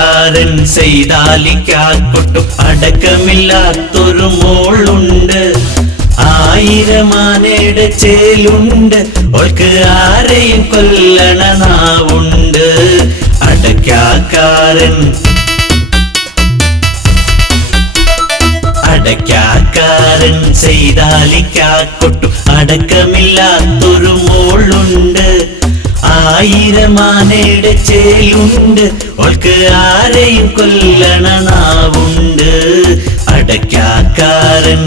അടയ്ക്കാക്കാരൻ ചെയ്താലിക്കാക്കൊട്ടും അടക്കമില്ലാത്തൊരു മോളുണ്ട്. 1000 ആനയുടെ ചേലുണ്ട്, ഓൾക്ക് ആരെയും കൊല്ലണ നാവുണ്ട്. അടയ്ക്കാക്കാരൻ ചെയ്താലിക്കാക്കൊട്ടും അടക്കമില്ലാത്തൊരു മോളുണ്ട്. 1000 ആനയുടെ ചേലുണ്ട്, ഓൾക്ക് ആരെയും കൊല്ലണ നാവുണ്ട്. അടയ്ക്കാക്കാരൻ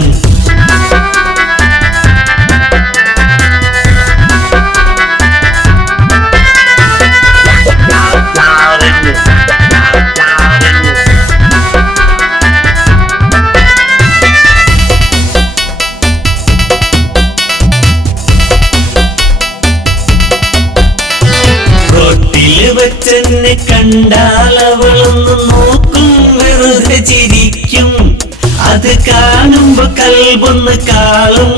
വെച്ചെന്നെ കണ്ടാൽ അവളൊന്ന് നോക്കും, വെറുതെ ചിരിക്കും. അത് കാണുമ്പോ കൽബൊന്ന് കാളും.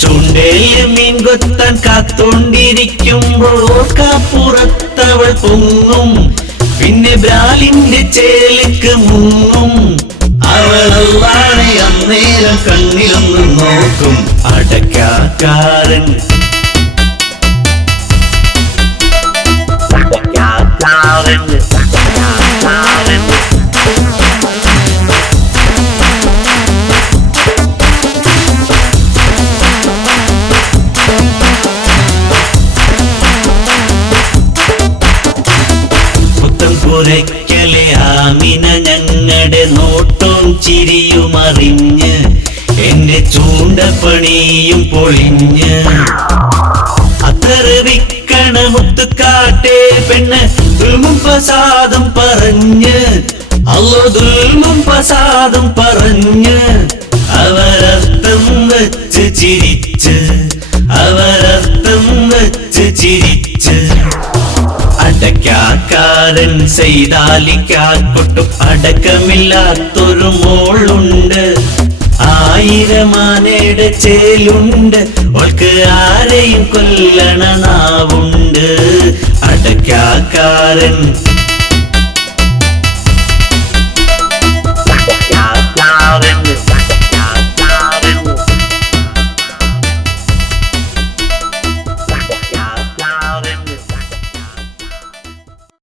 ചുണ്ടേല് മീൻ കൊത്താൻ കാത്തോണ്ടിരിക്കുമ്പോൾ ഓർക്കാപ്പുറത്തവൾ പൊങ്ങും. പിന്നെ ബ്രാലിന്റെ ചേലക്ക് മുങ്ങും. അവളെ അന്നേരം കണ്ണിലൊന്ന് നോക്കും. അടയ്ക്കാക്കാരൻ പുറയ്ക്കലെ ആമിന ഞങ്ങളുടെ നോട്ടും ചിരിയുമറിഞ്ഞ് എന്റെ ചൂണ്ടപ്പണിയും പൊളിഞ്ഞ്. അത്തറിവിക്കണ മുത്തുക്കാട്ടെ പെണ്ണ് ദുൽമും ഫസാദും പറഞ്ഞ്, അല്ലോ ദുൽമും ഫസാദും പറഞ്ഞ്. അവരർത്ഥം വെച്ച് ചിരിച്ച്, അവരർത്ഥം വെച്ച് ചിരിച്ച്. അടയ്ക്കാക്കാരൻ ചെയ്താലിക്കാക്കൊട്ടും അടക്കമില്ലാത്തൊരു മോളുണ്ട്. 1000 ആനയുടെ ചേലുണ്ട്, ഓൾക്ക് ആരെയും കൊല്ലണ നാവുണ്ട്. അടയ്ക്കാക്കാരൻ